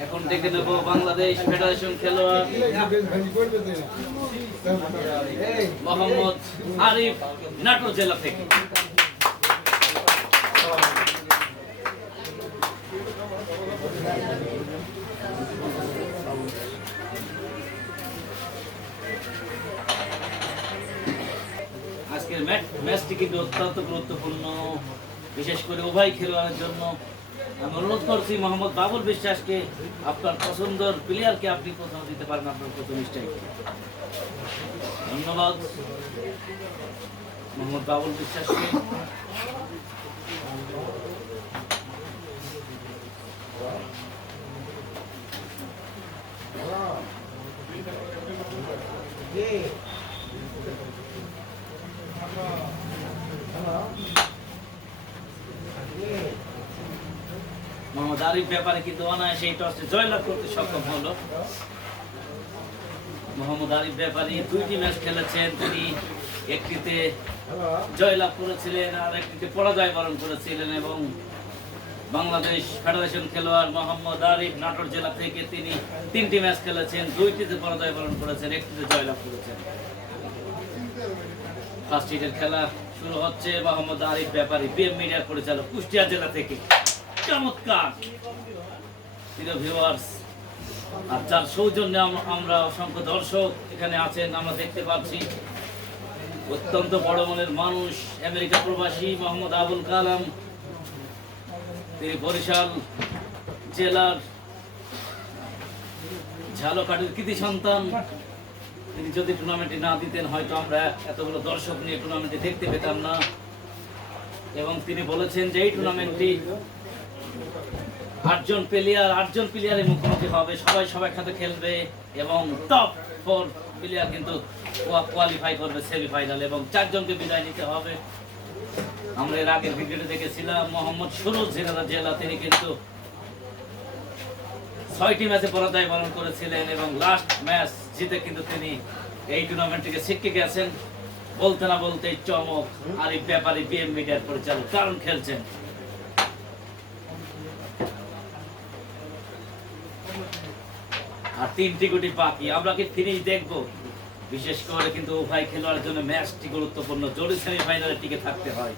এখন নেব বাংলাদেশ ফেডারেশন খেলোয়াড় মোহাম্মদ আরিফ নাটোর জেলা থেকে। আজকের ম্যাচ- ম্যাচটি কিন্তু অত্যন্ত গুরুত্বপূর্ণ, বিশেষ করে উভয় খেলোয়াড়ের জন্য। আমি অনুরোধ করছি মোহাম্মদ বাবুল বিশ্বাসকে, আপনার পছন্দের প্লেয়ারকে আপনি প্রথম দিতে পারেন, আপনার প্রথম স্ট্রাইক। ধন্যবাদ। মোহাম্মদ বাবুল বিশ্বাসকে। মোহাম্মদ আরিফ ব্যাপারে কিন্তু অনায়াসে এই টসে জয়লাভ করতে সক্ষম হলো। মোহাম্মদ আরিফ ব্যাপারী দুইটি ম্যাচ খেলেছেন। তিনি একটিতে জয়লাভ করেছিলেন আর একটিতে পরাজয় বরণ করেছিলেন এবং বাংলাদেশ ফেডারেশন খেলোয়াড় মোহাম্মদ আরিফ নাটোর জেলা থেকে তিনি তিনটি ম্যাচ খেলেছেন, দুইটিতে পরাজয় বরণ করেছেন, একটিতে জয়লাভ করেছেন। ফার্স্ট হিটের খেলা শুরু হচ্ছে। মোহাম্মদ আরিফ ব্যাপারী বিএম মিডিয়ার পরিচালক, কুষ্টিয়া জেলা থেকে। চমৎকার। যার সৌজন্যে আমরা অসংখ্য দর্শক এখানে আছেন, আমরা দেখতে পাচ্ছি অত্যন্ত বড় মনের মানুষ, আমেরিকা প্রবাসী মোহাম্মদ আবুল কালাম। তিনি বরিশাল জেলার ঝালকাঠির কৃতি সন্তান। তিনি যদি টুর্নামেন্টে না দিতেন, হয়তো আমরা এতগুলো দর্শক নিয়ে টুর্নামেন্টে দেখতে পেতাম না। এবং তিনি বলেছেন যে এই টুর্নামেন্টটি আটজন প্লেয়ার আটজন প্লেয়ারের মুখোমুখি হবে। সবাই সবাই সাথে খেলবে এবং টপ ফোর প্লেয়ার কিন্তু কোয়ালিফাই করবে সেমিফাইনাল এবং চারজনকে বিদায় নিতে হবে। আমরা এর আগের ক্রিকেটে দেখেছিলাম, মোহাম্মদ সুরজ জেলা জেলা, তিনি কিন্তু ছয়টি ম্যাচে পরাজয় বরণ করেছিলেন এবং লাস্ট ম্যাচ জিতে কিন্তু তিনি এই টুর্নামেন্ট থেকে ছিটকে গেছেন। বলতে না বলতে চমক আর এই ব্যাপারে বিএম মিডিয়ার পরিচালক কারণ খেলছেন। আর তিনটি কোটি বাকি আমরা কি ফিনিশ দেখব? বিশেষ করে কিন্তু উভয় খেলোয়াড়ের জন্য ম্যাচটি গুরুত্বপূর্ণ, জরুরি সেমিফাইনালে টিকে থাকতে হয়।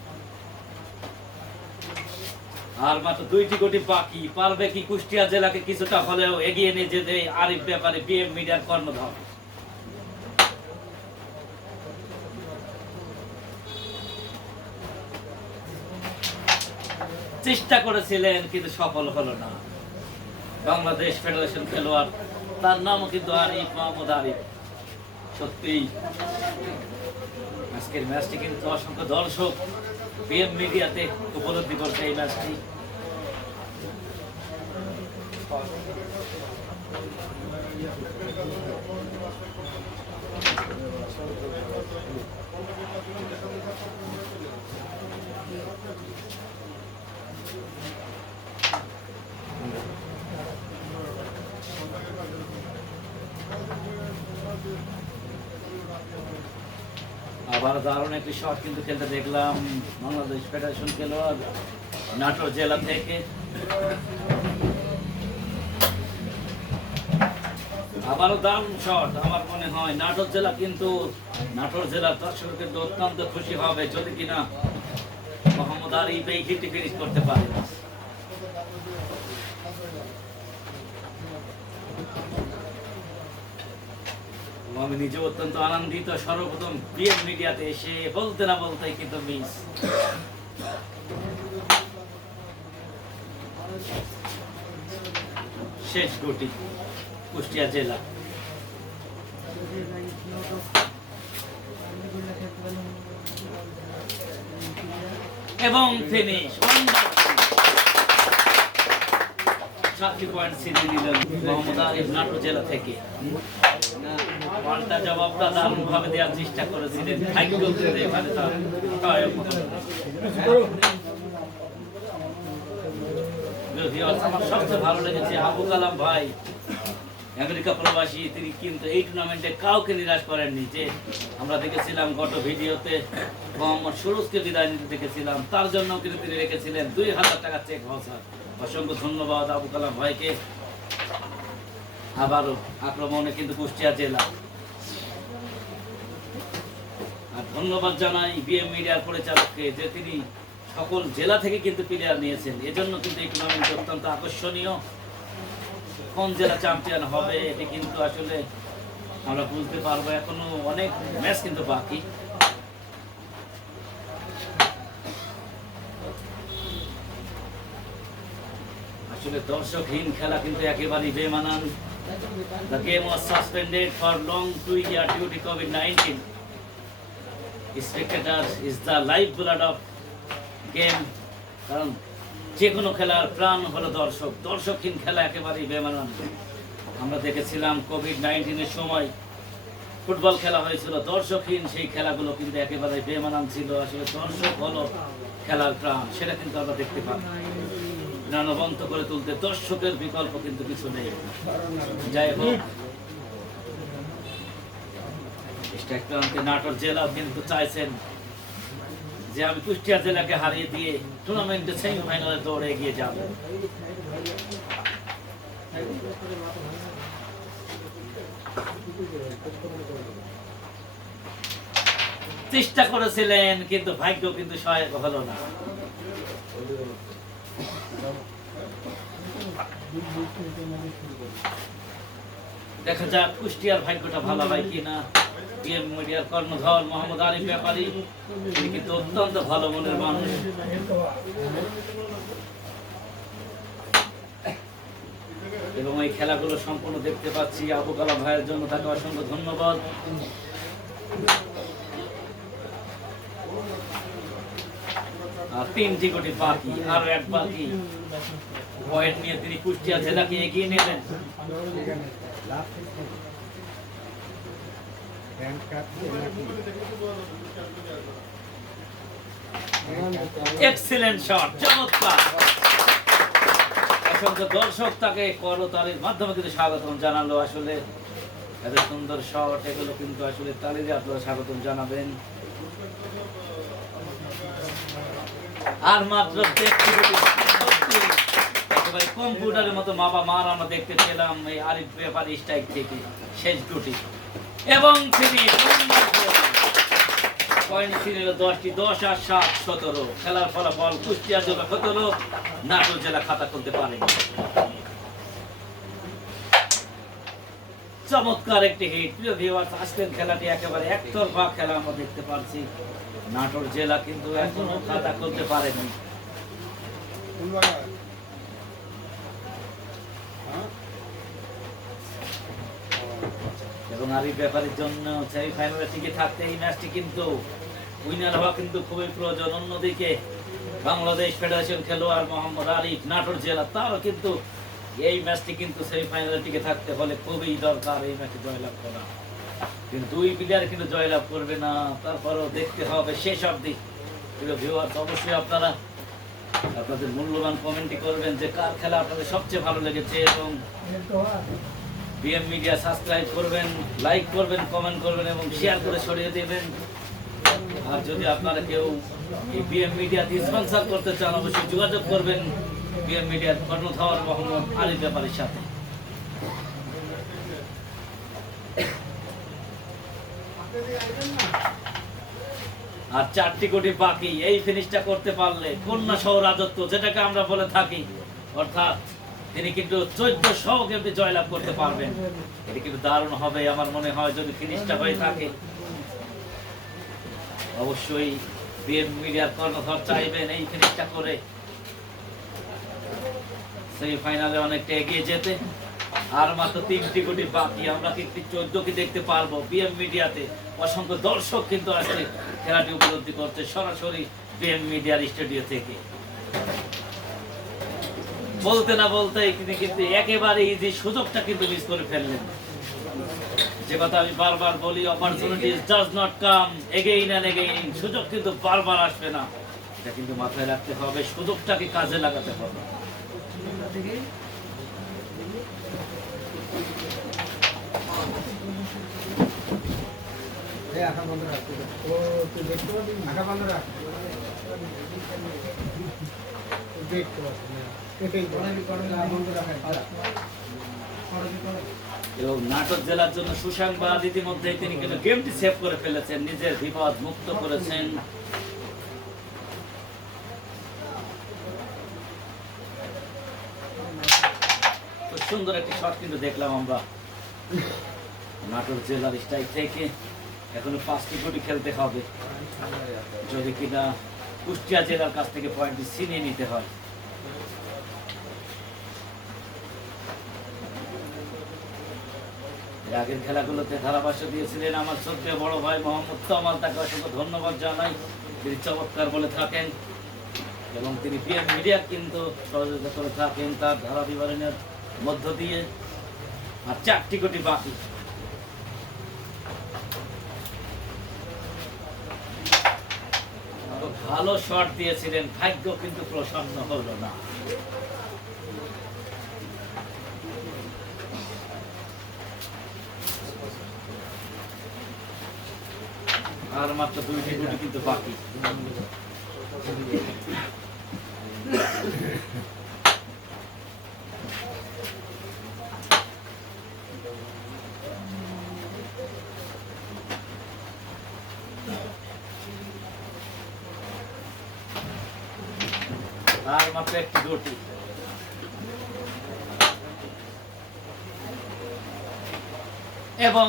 আর মাত্র দুইটি কোটি বাকি পারবে কি কুষ্টিয়া জেলাকে কিছুটা হলেও এগিয়ে নিয়ে যেতে আরিফ ব্যাপারে, বিএম মিডিয়ার কর্ণধর। চেষ্টা করেছিলেন, কিন্তু সফল হলো না। বাংলাদেশ ফেডারেশন খেলোয়াড় তার নাম কিন্তু আরিফ মোহাম্মদ আরিফ। সত্যিই, আজকের ম্যাচটি কিন্তু অসংখ্য দর্শক বিএম মিডিয়াতে উপলব্ধি করছে এই ম্যাচটি। আবার দারুণ একটি শট কিন্তু খেলতে দেখলাম বাংলাদেশ ফেডারেশন খেলোয়াড় নাটোর জেলা থেকে। আবারও দারুণ শট আমার মনে হয় নাটোর জেলা কিন্তু নাটোর জেলার দর্শক কিন্তু অত্যন্ত খুশি হবে যদি কিনা মোহাম্মদ আরিফ এই হিটটি ফিনিশ করতে পারে। আমি নিজে অত্যন্ত আনন্দিত, সর্বপ্রথম বিএম মিডিয়াতে এসে বলতে না বলতেই কিন্তু মিস শেষ গুটি, কুষ্টিয়া জেলা। এবং ফিনিশ সাতটি পয়েন্ট ছিনিয়ে নিলেন মোহাম্মদ আরিফ নাটোর জেলা থেকে। পাল্টা জবাবটা ভাবে দেওয়ার চেষ্টা করেছিলেন ভাগ্য তার সবচেয়ে ভালো লেগেছে, আবু কালাম ভাই, আমেরিকা প্রবাসী, তিনি কিন্তু এই টুর্নামেন্টে কাউকে নিরাশ করেননি যে আমরা দেখেছিলাম গত ভিডিওতে মোহাম্মদ সুরজকে বিদায় নিতে দেখেছিলাম। তার জন্য কিন্তু তিনি রেখেছিলেন দুই হাজার টাকা চেক অসংখ্য ধন্যবাদ আবু কালাম ভাইকে। আবারও আক্রমণে কিন্তু কুষ্টিয়া জেলা আর ধন্যবাদ জানাই বিএম মিডিয়ার পরিচালককে যে তিনি সকল জেলা থেকে কিন্তু প্লেয়ার নিয়েছেন। এজন্য কিন্তু এই টুর্নামেন্ট অত্যন্ত আকর্ষণীয়। কোন জেলা চ্যাম্পিয়ন হবে, এটি কিন্তু আসলে আমরা বুঝতে পারব। এখনও অনেক ম্যাচ কিন্তু বাকি। আসলে দর্শকহীন খেলা কিন্তু একেবারেই বেমানান। The game was suspended for long two year due to COVID-19. Spectators is the lifeblood of game. কারণ যে কোনো খেলার প্রাণ হলো দর্শক। দর্শকহীন খেলা একেবারেই বেমানান। আমরা দেখেছিলাম কোভিড নাইন্টিনের সময় ফুটবল খেলা হয়েছিল। দর্শকহীন সেই খেলাগুলো কিন্তু একেবারে বেমানান ছিল। আসলে দর্শক হলো খেলার প্রাণ, সেটা কিন্তু আমরা দেখতে পাই। প্রাণবন্ত করে তুলতে দর্শকের বিকল্প কিন্তু কিছু নেই। যাই হোক স্ট্রাইক নাটোর জেলা কিন্তু চাইছেন যে আমি কুষ্টিয়া জেলাকে হারিয়ে দিয়ে টুর্নামেন্টে সেমিফাইনালে দৌড়ে এগিয়ে যাব। চেষ্টা করেছিলেন, কিন্তু ভাগ্য কিন্তু সহায়ক হলো না। দেখা যাক কুষ্টিয়ার ভাগ্যটা ভালো হয় কিনা। পিএম মিডিয়ার কর্ণধর মোহাম্মদ আরিফ ব্যাপারী, তিনি কিন্তু অত্যন্ত ভালো মনের মানুষ। এবং এই খেলাগুলো সম্পূর্ণ দেখতে পাচ্ছি। আবু কালাম ভাইয়ের জন্য তাকে অসংখ্য ধন্যবাদ। আর তিনটি কোটি বাকি আরও এক বাকি। পয়েন্ট নিয়ে তিনি কুষ্টিয়া জেলাকে এগিয়ে নিলেন। দর্শক তাকে করতালির মাধ্যমে কিন্তু জানালো। আসলে এত সুন্দর শট এগুলো কিন্তু আসলে তালিরে আপনারা জানাবেন। আর মাত্র কম্পিউটারের মতো মাপা মার আমরা দেখতে পেলাম এই আরিফ ব্যাপার স্ট্রাইক থেকে শেষ দুটি। এবং তিনি পয়েন্ট ছিল দশটি, দশ আর সাত সতেরো। খেলার ফলাফল কুষ্টিয়া জেলা সতেরো, নাটোর জেলা খাতা খুলতে পারে চমৎকার একটি হিট প্রিয় ভিউয়ার্স আজকের খেলাটি একেবারে একতরফা খেলা আমরা দেখতে পাচ্ছি। নাটোর জেলা কিন্তু এখনও খাতা খুলতে পারেনি। আরিফ ব্যাপারের জন্য সেমিফাইনালে টিকে থাকতে এই ম্যাচটি কিন্তু উইনার হওয়া কিন্তু খুবই প্রয়োজন। অন্যদিকে বাংলাদেশ ফেডারেশন খেলোয়াড় মোহাম্মদ আরিফ নাটোর জেলা, তারও কিন্তু এই ম্যাচটি কিন্তু সেমিফাইনালে টিকে থাকতে হলে খুবই দরকার এই ম্যাচে জয়লাভ করা। কিন্তু দুই প্লেয়ার কিন্তু জয়লাভ করবে না, তারপরেও দেখতে হবে শেষ অবধি। প্রিয় ভিউয়ার্স অবশ্যই আপনারা আপনাদের মূল্যবান কমেন্টই করবেন যে কার খেলা আপনাদের সবচেয়ে ভালো লেগেছে এবং বিএম মিডিয়া সাবস্ক্রাইব করবেন লাইক করবেন কমেন্ট করবেন এবং শেয়ার করে ছড়িয়ে দেবেন। আর যদি আপনারা কেউ এই বিএম মিডিয়া স্পন্সর করতে চান, অবশ্যই যোগাযোগ করবেন বিএম মিডিয়ার কর্ণধর মোহাম্মদ আলী ব্যাপারীর সাথে। আর চারটি কোটি বাকি, এই ফিনিশটা করতে পারলে কন্যা সহ রাজত্ব, যেটাকে আমরা বলে থাকি, অর্থাৎ তিনি কিন্তু চোদ্দ সহ কিন্তু জয়লাভ করতে পারবেন। এটি কিন্তু দারুণ হবে আমার মনে হয় যদি ফিনিশটা হয়ে থাকে। অবশ্যই বিএম মিডিয়ার কর্ণধর চাইবেন এই ফিনিশটা করে। সেমিফাইনালে অনেকটা এগিয়ে যেতে। আর মাত্র তিনটি কোটি বাকি, আমরা কিন্তু চোদ্দ কি দেখতে পারব বিএম মিডিয়াতে। অসংখ্য দর্শক কিন্তু আজকে খেলাটি উপলব্ধি করছে সরাসরি বিএম মিডিয়ার স্টুডিও থেকে। বলতে না বলতে তিনি কিন্তু একেবারে ইজি সুযোগটা কিন্তু মিস করে ফেললেন। যে কথা আমি বারবার বলি opportunity does not come again and again সুযোগ কিন্তু বারবার আসবে না। এটা কিন্তু মাথায় রাখতে হবে, সুযোগটাকে কাজে লাগাতে হবে। এই বন্ধ ও তুই দেখতে পাবি? বন্ধ রাখ। এবং নাটক জেলার জন্য সুসংবাদ ইতিমধ্যে তিনি কিন্তু গেমটি সেভ করে ফেলেছেন, নিজের বিপদ মুক্ত করেছেন। সুন্দর একটি শট কিন্তু দেখলাম আমরা। নাটোর জেলার স্ট্রাইক থেকে এখনও পাঁচটি কোটি খেলতে হবে। যদি কিনা কুষ্টিয়া জেলার কাছ থেকে পয়েন্টটি ছিনিয়ে নিতে হয়। আগের খেলাগুলোতে ধারাভাষ্য দিয়েছিলেন আমার সদ্য বড় ভাই মোহাম্মদ তমাল তাকে অসংখ্য ধন্যবাদ জানাই। তিনি চমৎকার বলে থাকেন এবং তিনি পিএম মিডিয়া কিন্তু সহযোগিতা করে থাকেন তার ধারা বিবরণের মধ্য দিয়ে। আর চারটি কোটি বাকি। ভালো শট দিয়েছিলেন ভাগ্য কিন্তু প্রসন্ন হল না। আর মাত্র গুটি কিন্তু বাকি আর মাত্র একটি গুটি এবং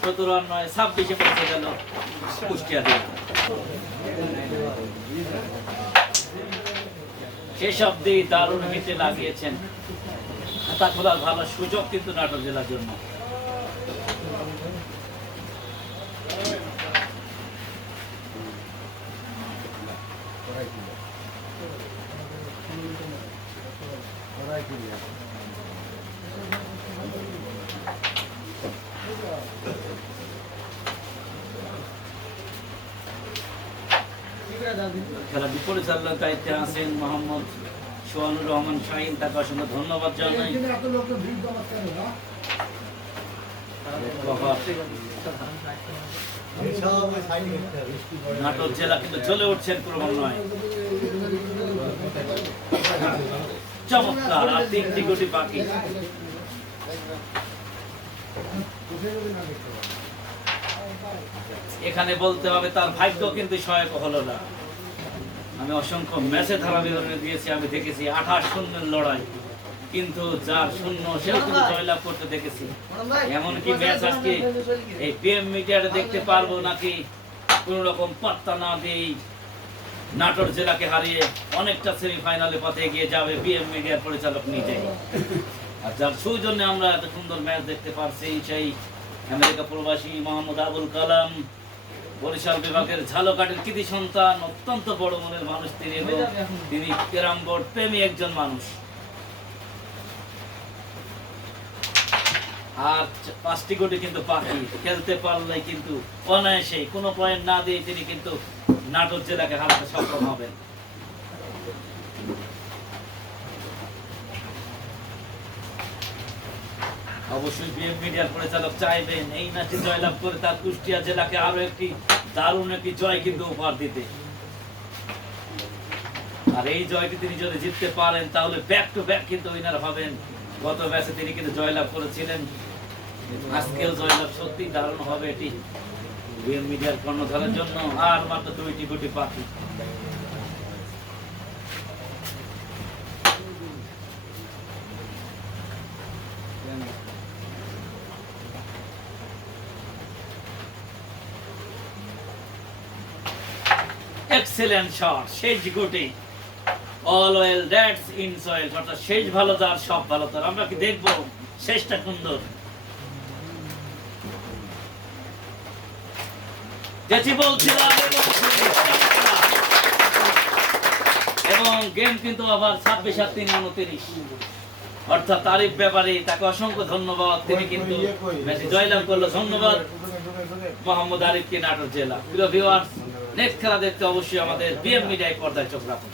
সতেরো নয়, ছাব্বিশে পৌঁছে গেল কুষ্টিয়া দিয়ে শেষ অব্দি দারুণ হিটে লাগিয়েছেন। খাতা খোলার ভালো সুযোগ কিন্তু নাটক জেলার জন্য। খেলা পরিচালনার দায়িত্বে আছেন মোহাম্মদ সোহানুর রহমান শাহিন তাকে অসংখ্য ধন্যবাদ জানাই। নাটক জেলা কিন্তু চলে উঠছেন ক্রমান্বয়ে চমৎকার, আর তিনটি গুটি বাকি। এখানে বলতে হবে, তার ভাগ্য কিন্তু সহায়ক হলো না। আমি অসংখ্য ম্যাচে ধারা বিবরণী দিয়েছি, আমি দেখেছি আঠাশ শূন্যের লড়াই। কিন্তু যার শূন্য সেও কিন্তু জয়লাভ করতে দেখেছি। এমনকি ম্যাচ আজকে এই পিএম মিডিয়াতে দেখতে পারব নাকি? কোন রকম পাত্তা না দিই নাটোর জেলাকে হারিয়ে অনেকটা সেমিফাইনালে পথে এগিয়ে যাবে পিএম মিডিয়ার পরিচালক নিজেই। আর যার সৌজন্যে আমরা এত সুন্দর ম্যাচ দেখতে পারছি সেই আমেরিকা প্রবাসী মোহাম্মদ আবুল কালাম। বরিশাল বিভাগের ঝালকাটের কৃতি সন্তান অত্যন্ত বড় মনের মানুষ তিনি এবং তিনি ক্যারাম বোর্ড প্রেমী একজন মানুষ। আর পাঁচটি কিন্তু খেলতে পারলে কিন্তু অনায়াসে কোনো পয়েন্ট না দিয়ে তিনি কিন্তু জেলাকে হারাতে সক্ষম হবেন। অবশ্যই বিএম মিডিয়ার পরিচালক চাইবেন, এই ম্যাচে জয়লাভ করে তার কুষ্টিয়া জেলাকে আরও একটি দারুণ একটি জয় কিন্তু উপহার দিতে। আর এই জয়টি তিনি যদি জিততে পারেন, তাহলে ব্যাক টু ব্যাক কিন্তু উইনার হবেন। গত ম্যাচে তিনি কিন্তু জয়লাভ করেছিলেন। আজকেও জয়লাভ সত্যি হবে এটি। মিডিয়ার কর্ণধারের জন্য আর মাত্র দুইটি পাখি। শট শেষ গুটি। অল ইন অর্থাৎ শেষ ভালো তার, সব ভালো তার। আমরা কি দেখব? শেষটা সুন্দর। যেটি বলছিলাম এবং গেম কিন্তু আবার ছাব্বিশ আর তিন উনত্রিশ। অর্থাৎ তারিফ ব্যাপারে তাকে অসংখ্য ধন্যবাদ। তিনি কিন্তু ম্যাচে জয়লাভ করল। ধন্যবাদ মোহাম্মদ আরিফকে নাটক জেলা। প্রিয় ভিওয়ার্স নেক্সট খেলা দেখতে অবশ্যই আমাদের বিএম মিডিয়ায় পর্দায় চোখ রাখুন।